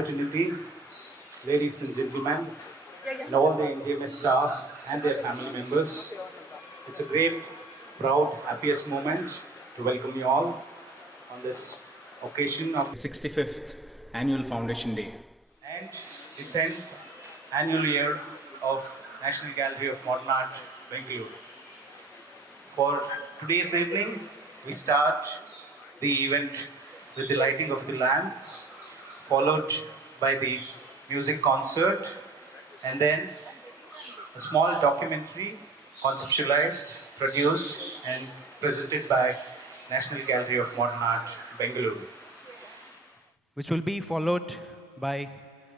opportunity, ladies and gentlemen, and all the NGMS staff and their family members. It's a great, proud, happiest moment to welcome you all on this occasion of 65th Annual Foundation Day. and the 10th annual year of National Gallery of Modern Art, Bengaluru. For today's evening, we start the event with the lighting of the lamp, followed by the music concert, and then a small documentary conceptualized, produced, and presented by National Gallery of Modern Art, Bengaluru, which will be followed by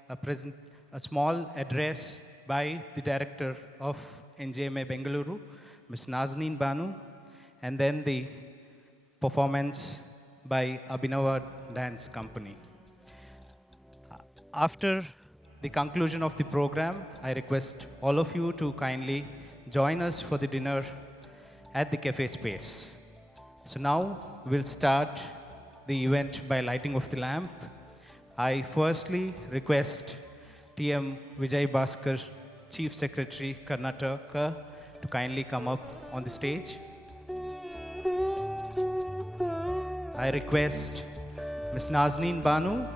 a small address by the director of NGMA Bengaluru, Ms. Nazneen Banu, and then the performance by Abhinava Dance Company. After the conclusion of the program, I request all of you to kindly join us for the dinner at the cafe space. So now we'll start the event by lighting of the lamp. I firstly request TM Vijay Bhaskar, Chief Secretary, Karnataka, to kindly come up on the stage. I request Ms. Nazneen Banu,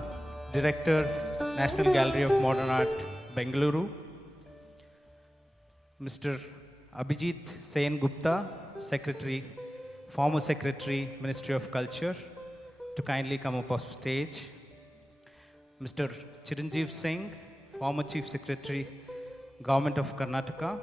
Director, National Gallery of Modern Art, Bengaluru. Mr. Abhijit Sen Gupta, Secretary, former Secretary, Ministry of Culture, to kindly come up on stage. Mr. Chiranjeev Singh, former Chief Secretary, Government of Karnataka.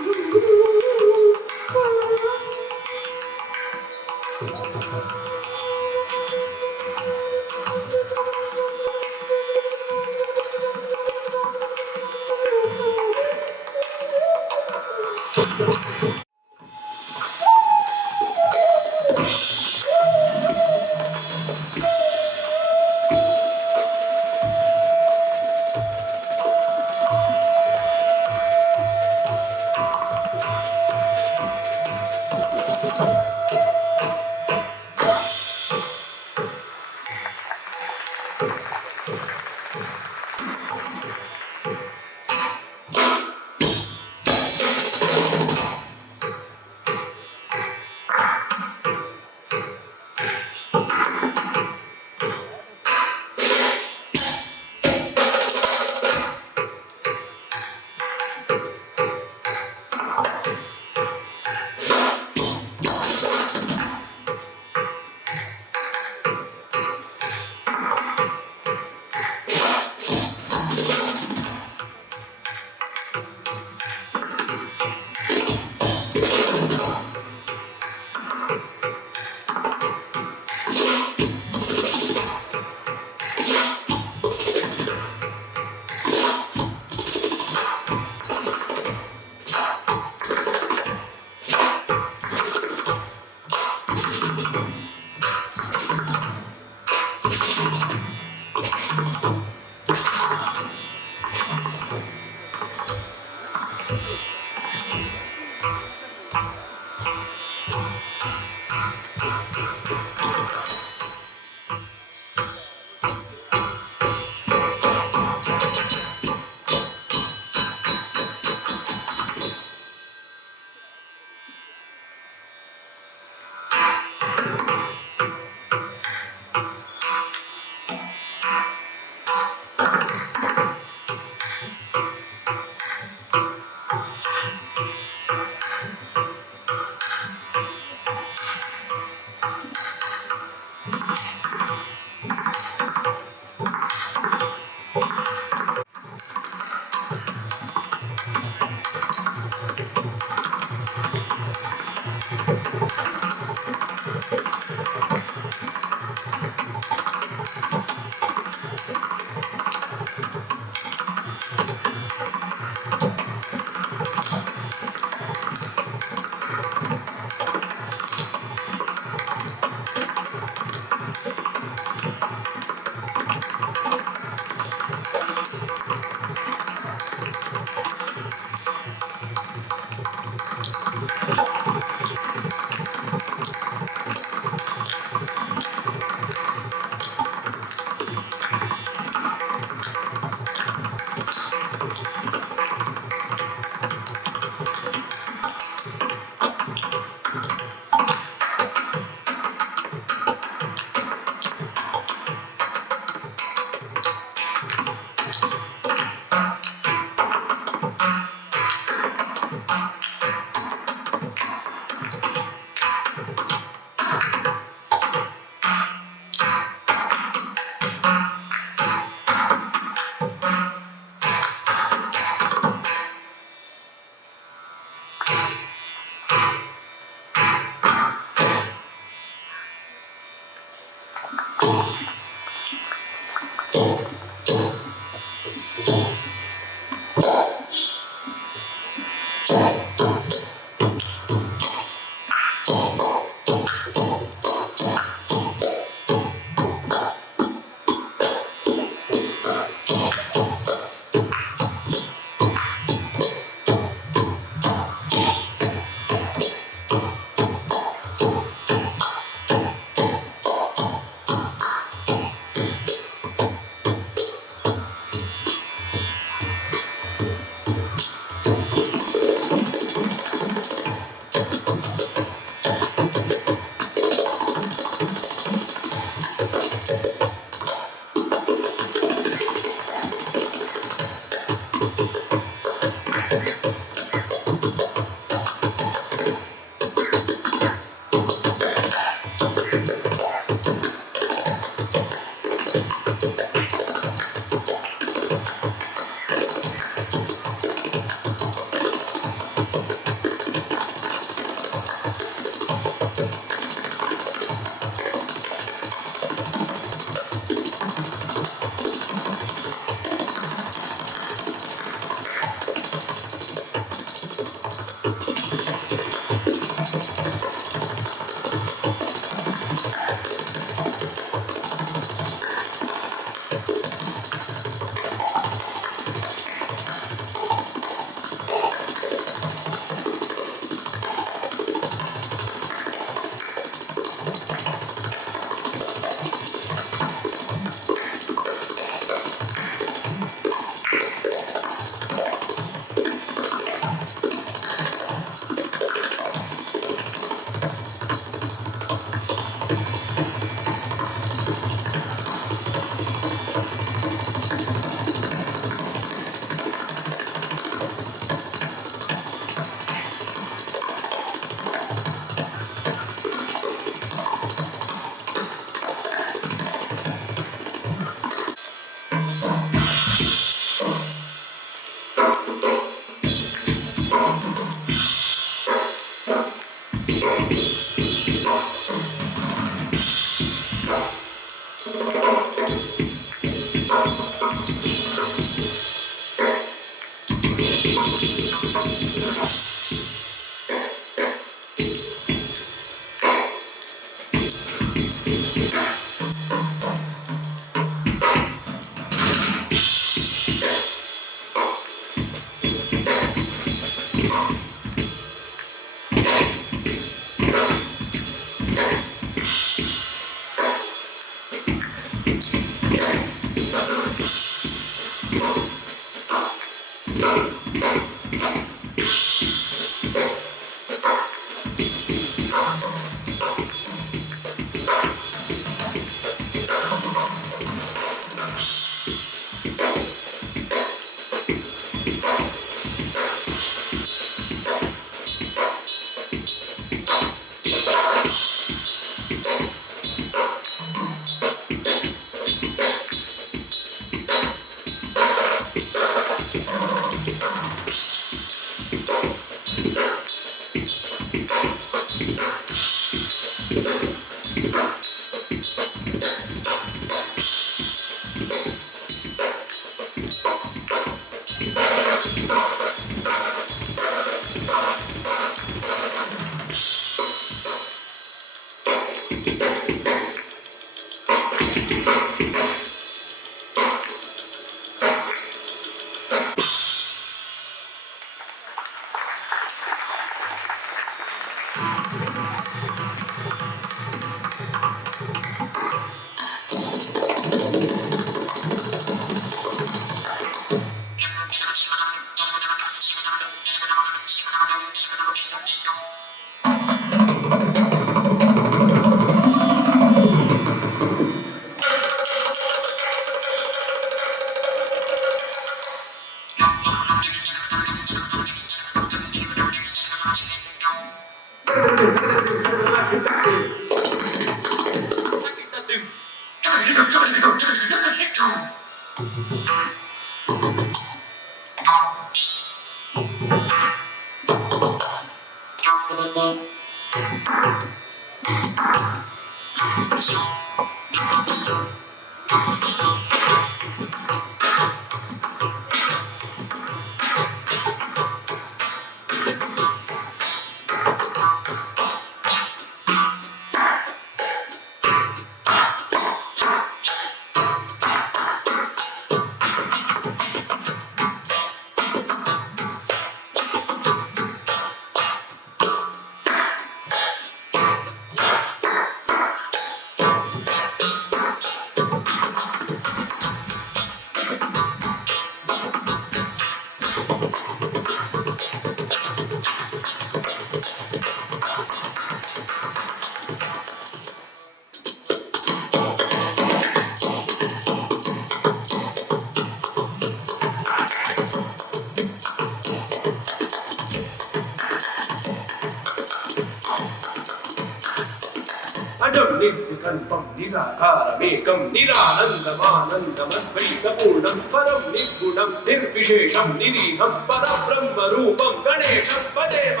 अजं निर्विकल्पं निराकारमेकं निरानन्दमानन्दमद्वैतपूर्णं परं निर्गुणं निर्विशेषं निरीहं परब्रह्मरूपं गणेशं भजेम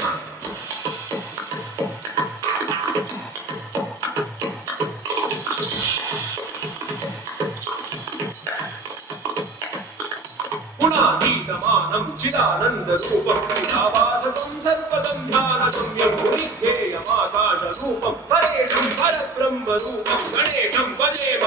गुणातीतमानं चिदानन्दरूपं क्रीडाभासकं सर्वगं ध्यानगम्यं निध्येयमाकाशरूपं परेशं परब्रह्मरूपं गणेशं भजेम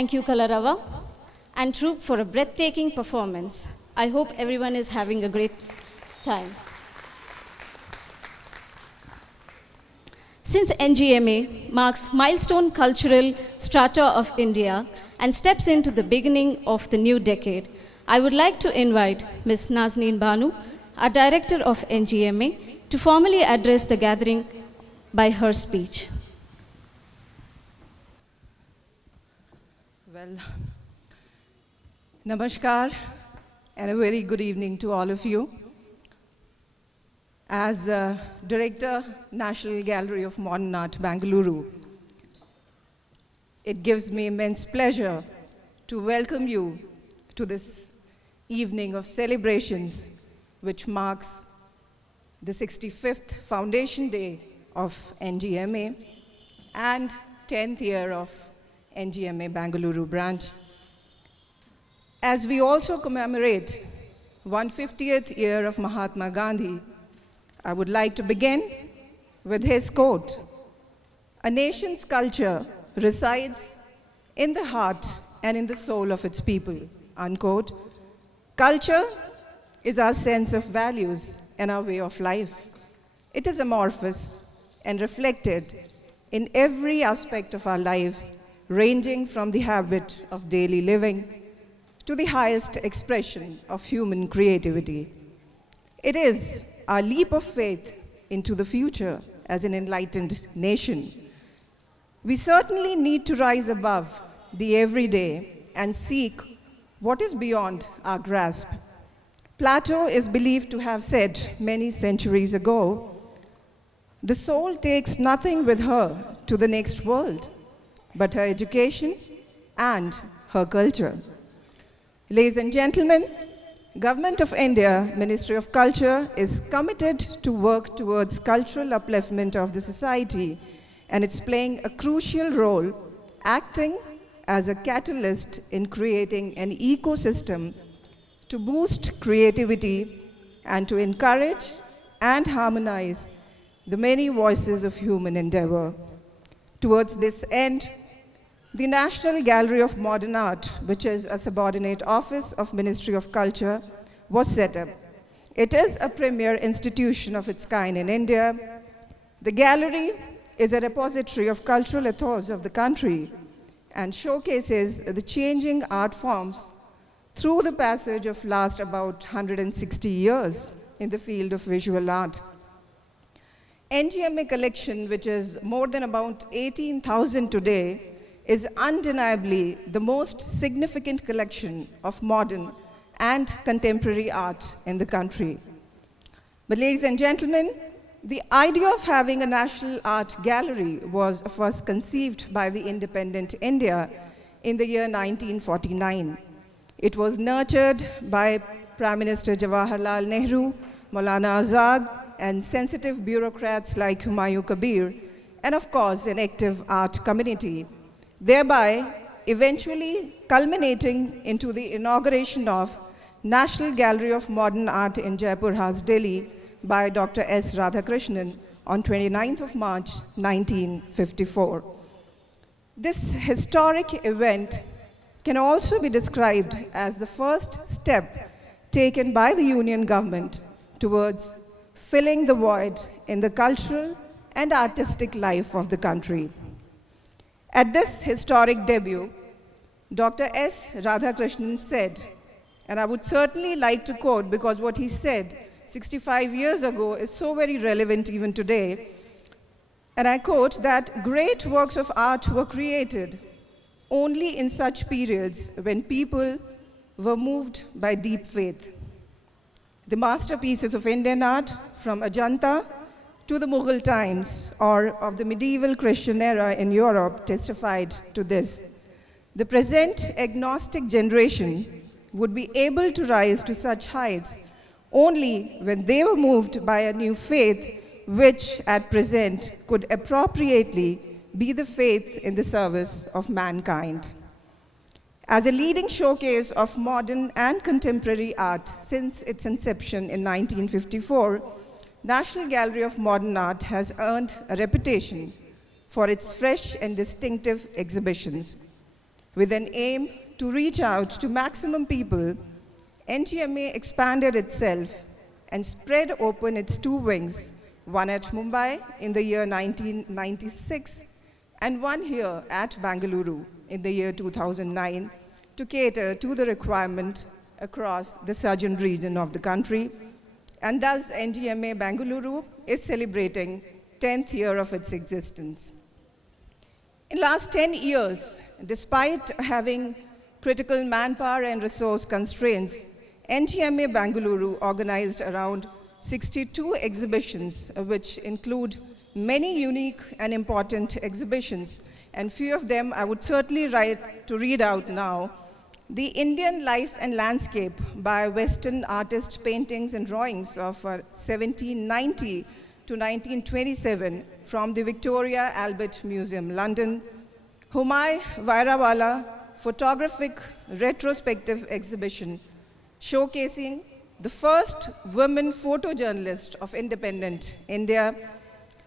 Thank you, Kalarava and troupe for a breathtaking performance. I hope everyone is having a great time. Since NGMA marks milestone cultural strata of India and steps into the beginning of the new decade, I would like to invite Ms. Nazneen Banu, our Director of NGMA, to formally address the gathering by her speech. Well, namaskar and a very good evening to all of you. As Director, National Gallery of Modern Art, Bengaluru, it gives me immense pleasure to welcome you to this evening of celebrations, which marks the 65th Foundation Day of NGMA and 10th year of NGMA Bengaluru branch. As we also commemorate 150th year of Mahatma Gandhi, I would like to begin with his quote: "A nation's culture resides in the heart and in the soul of its people," unquote. Culture is our sense of values and our way of life. It is amorphous and reflected in every aspect of our lives, ranging from the habit of daily living to the highest expression of human creativity. It is our leap of faith into the future as an enlightened nation. We certainly need to rise above the everyday and seek what is beyond our grasp. Plato is believed to have said many centuries ago, "The soul takes nothing with her to the next world, but her education and her culture." Ladies and gentlemen, Government of India, Ministry of Culture is committed to work towards cultural upliftment of the society, and it's playing a crucial role, acting as a catalyst in creating an ecosystem to boost creativity and to encourage and harmonize the many voices of human endeavor. Towards this end, the National Gallery of Modern Art, which is a subordinate office of Ministry of Culture, was set up. It is a premier institution of its kind in India. The gallery is a repository of cultural ethos of the country and showcases the changing art forms through the passage of last about 160 years in the field of visual art. NGMA collection, which is more than about 18,000 today, is undeniably the most significant collection of modern and contemporary art in the country. But ladies and gentlemen, the idea of having a national art gallery was first conceived by the independent India in the year 1949. It was nurtured by Prime Minister Jawaharlal Nehru, Maulana Azad, and sensitive bureaucrats like Humayun Kabir, and of course an active art community, thereby eventually culminating into the inauguration of National Gallery of Modern Art in Jaipur House, Delhi by Dr. S. Radhakrishnan on 29th of March, 1954. This historic event can also be described as the first step taken by the Union government towards filling the void in the cultural and artistic life of the country. At this historic debut, Dr. S. Radhakrishnan said, and I would certainly like to quote because what he said 65 years ago is so very relevant even today, and I quote that great works of art were created only in such periods when people were moved by deep faith. The masterpieces of Indian art, from Ajanta to the Mughal times or of the medieval Christian era in Europe, testified to this. The present agnostic generation would be able to rise to such heights only when they were moved by a new faith, which at present could appropriately be the faith in the service of mankind. As a leading showcase of modern and contemporary art since its inception in 1954, National Gallery of Modern Art has earned a reputation for its fresh and distinctive exhibitions. With an aim to reach out to maximum people, NGMA expanded itself and spread open its two wings, one at Mumbai in the year 1996 and one here at Bengaluru in the year 2009 to cater to the requirement across the southern region of the country. And thus NGMA Bengaluru is celebrating 10th year of its existence. In last 10 years, despite having critical manpower and resource constraints, NGMA Bengaluru organized around 62 exhibitions, which include many unique and important exhibitions, and few of them I would certainly like to read out now. The Indian Life and Landscape by Western artists' paintings and drawings of 1790 to 1927 from the Victoria Albert Museum, London. Humay Vairawala photographic retrospective exhibition showcasing the first women photojournalist of independent India.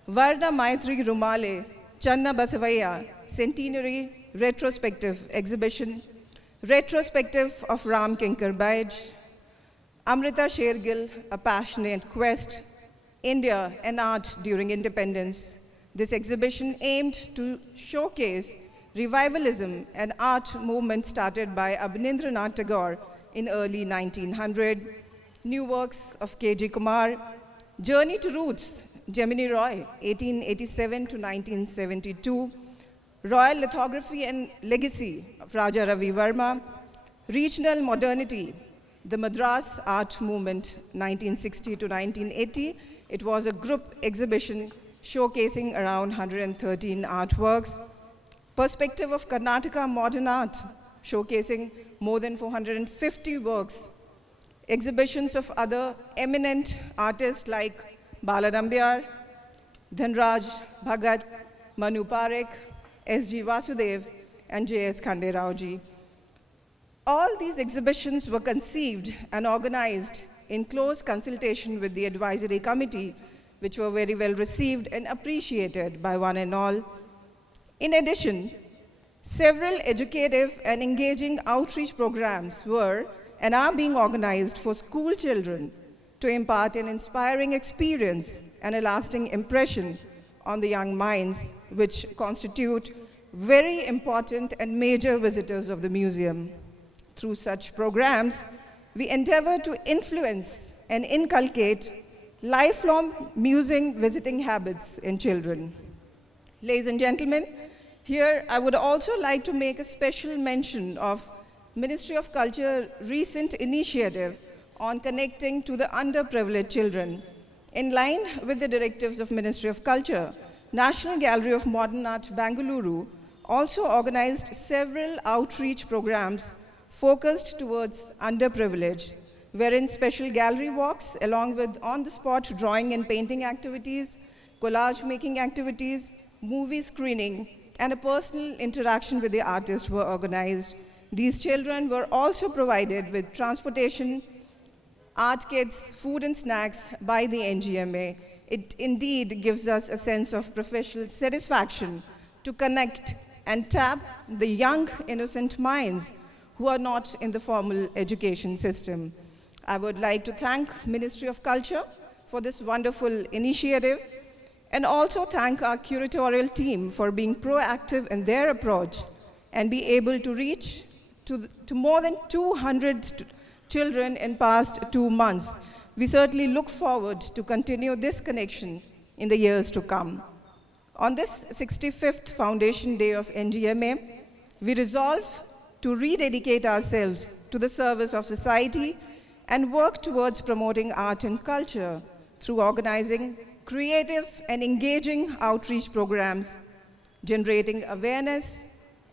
Varna Maitri Rumale Channa Basavaya centenary retrospective exhibition. Retrospective of Ram Kinkar Baij. Amrita Shergill, A Passionate Quest, India and Art During Independence. This exhibition aimed to showcase revivalism and art movement started by Abhinendranath Tagore in early 1900. New works of K.G. Kumar, Journey to Roots, Gemini Roy, 1887 to 1972. Royal Lithography and Legacy of Raja Ravi Verma. Regional Modernity, the Madras Art Movement, 1960 to 1980. It was a group exhibition showcasing around 113 artworks. Perspective of Karnataka Modern Art, showcasing more than 450 works. Exhibitions of other eminent artists like Bala Nambiar, Dhanraj Bhagat, Manu Parekh, S.G. Vasudev, and J.S. Khande Raoji. All these exhibitions were conceived and organized in close consultation with the advisory committee, which were very well received and appreciated by one and all. In addition, several educative and engaging outreach programs were and are being organized for school children to impart an inspiring experience and a lasting impression on the young minds, which constitute very important and major visitors of the museum. Through such programs, we endeavor to influence and inculcate lifelong museum visiting habits in children. Ladies and gentlemen, here I would also like to make a special mention of Ministry of Culture recent initiative on connecting to the underprivileged children. In line with the directives of Ministry of Culture, National Gallery of Modern Art, Bengaluru, also organized several outreach programs focused towards underprivileged, wherein special gallery walks along with on-the-spot drawing and painting activities, collage making activities, movie screening, and a personal interaction with the artist were organized. These children were also provided with transportation, art kits, food and snacks by the NGMA. It indeed gives us a sense of professional satisfaction to connect and tap the young, innocent minds who are not in the formal education system. I would like to thank Ministry of Culture for this wonderful initiative and also thank our curatorial team for being proactive in their approach and be able to reach to more than 200 children in past 2 months. We certainly look forward to continue this connection in the years to come. On this 65th Foundation Day of NGMA, we resolve to rededicate ourselves to the service of society and work towards promoting art and culture through organizing creative and engaging outreach programs, generating awareness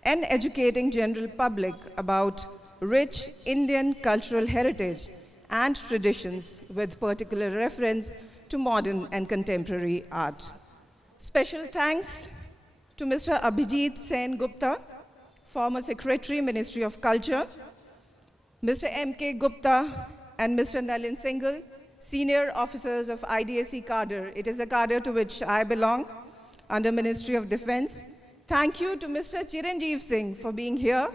and educating general public about rich Indian cultural heritage and traditions with particular reference to modern and contemporary art. Special thanks to Mr. Abhijit Sen Gupta, former Secretary, Ministry of Culture, Mr. M.K. Gupta and Mr. Nalin Singhal, senior officers of IDSC cadre. It is a cadre to which I belong under Ministry of Defense. Thank you to Mr. Chiranjeev Singh for being here,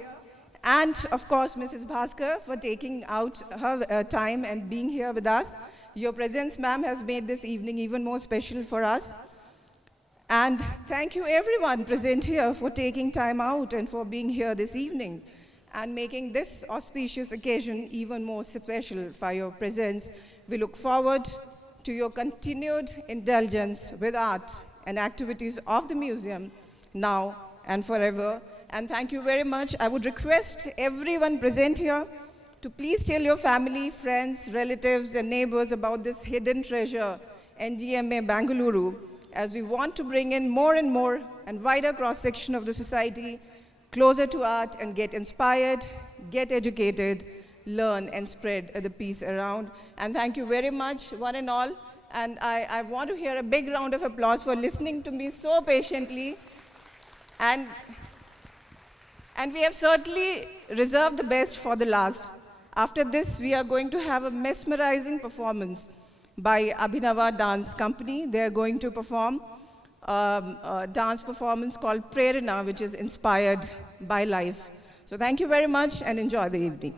and of course, Mrs. Bhaskar for taking out her time and being here with us. Your presence, ma'am, has made this evening even more special for us. And thank you everyone present here for taking time out and for being here this evening and making this auspicious occasion even more special for your presence. We look forward to your continued indulgence with art and activities of the museum now and forever. And thank you very much. I would request everyone present here to please tell your family, friends, relatives, and neighbors about this hidden treasure, Ngma Bengaluru, as we want to bring in more and more and wider cross-section of the society closer to art and get inspired, get educated, learn and spread the peace around. And thank you very much, one and all. And I want to hear a big round of applause for listening to me so patiently. And we have certainly reserved the best for the last. After this, we are going to have a mesmerizing performance by Abhinava Dance Company. They are going to perform a dance performance called Prerana, which is inspired by life. So thank you very much and enjoy the evening.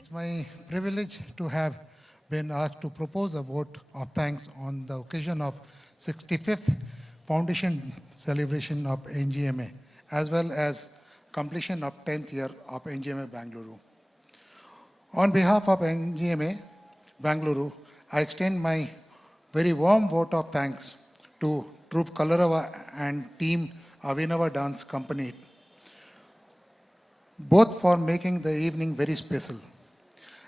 It's my privilege to have been asked to propose a vote of thanks on the occasion of 65th foundation celebration of NGMA, as well as completion of 10th year of NGMA Bengaluru. On behalf of NGMA Bengaluru, I extend my very warm vote of thanks to Troop Kalarava and team Avinava Dance Company, both for making the evening very special.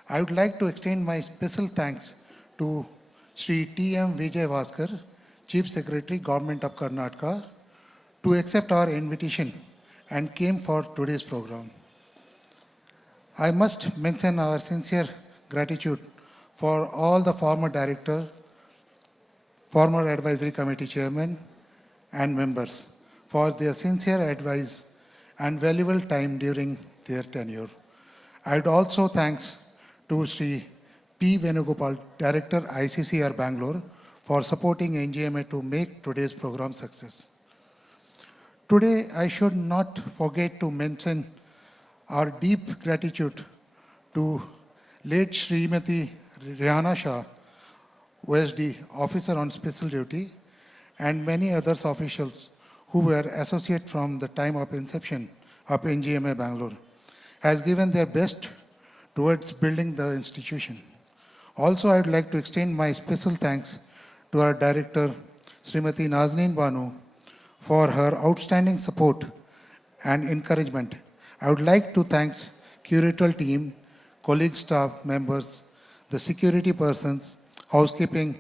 I would like to extend my special thanks to Sri T.M. Vijay Vaskar, Chief Secretary, Government of Karnataka, to accept our invitation and came for today's program. I must mention our sincere gratitude for all the former director, former advisory committee chairman and members for their sincere advice and valuable time during their tenure. I would also thanks to Sri P. Venugopal, Director ICCR Bangalore, for supporting NGMA to make today's program success. Today, I should not forget to mention our deep gratitude to late Srimati Rihanna Shah, OSD, Officer on Special Duty, and many others officials who were associate from the time of inception of NGMA Bangalore, has given their best towards building the institution. Also, I would like to extend my special thanks to our director, Srimati Nazneen Banu, for her outstanding support and encouragement. I would like to thank curatorial team, colleague staff members, the security persons, housekeeping,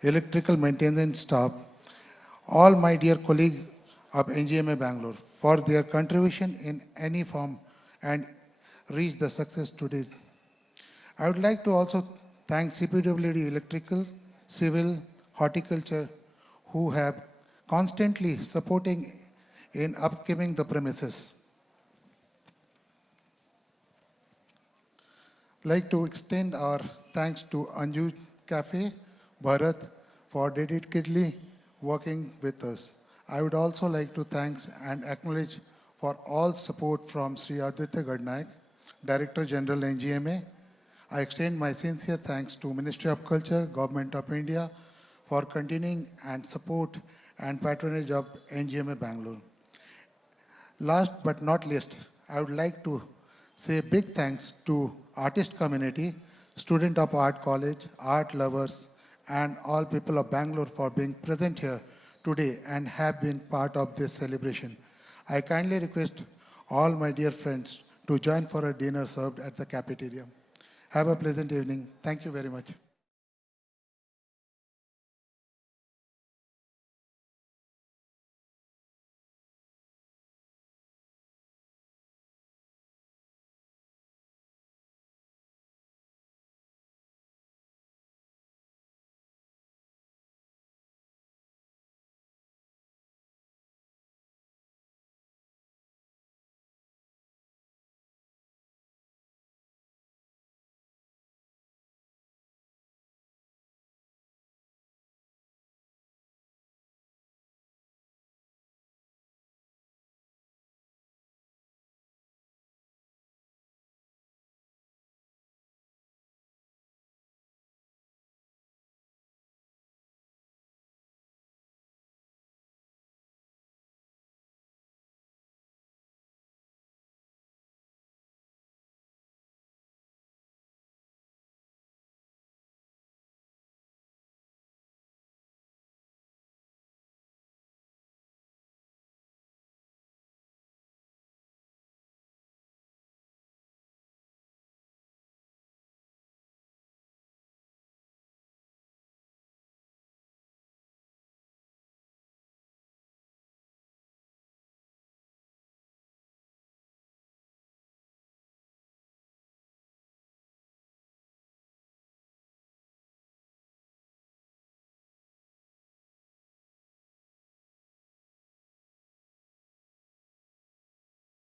electrical maintenance staff, all my dear colleagues of NGMA Bangalore for their contribution in any form and reach the success today. I would like to also thank CPWD Electrical civil, horticulture, who have constantly supporting in upkeeping the premises. Like to extend our thanks to Anju Cafe, Bharat, for dedicatedly working with us. I would also like to thank and acknowledge for all support from Sri Aditya Gadnaik, Director General NGMA. I extend my sincere thanks to Ministry of Culture, Government of India for continuing and support and patronage of NGMA Bangalore. Last but not least, I would like to say big thanks to artist community, student of art college, art lovers, and all people of Bangalore for being present here today and have been part of this celebration. I kindly request all my dear friends to join for a dinner served at the cafeteria. Have a pleasant evening. Thank you very much.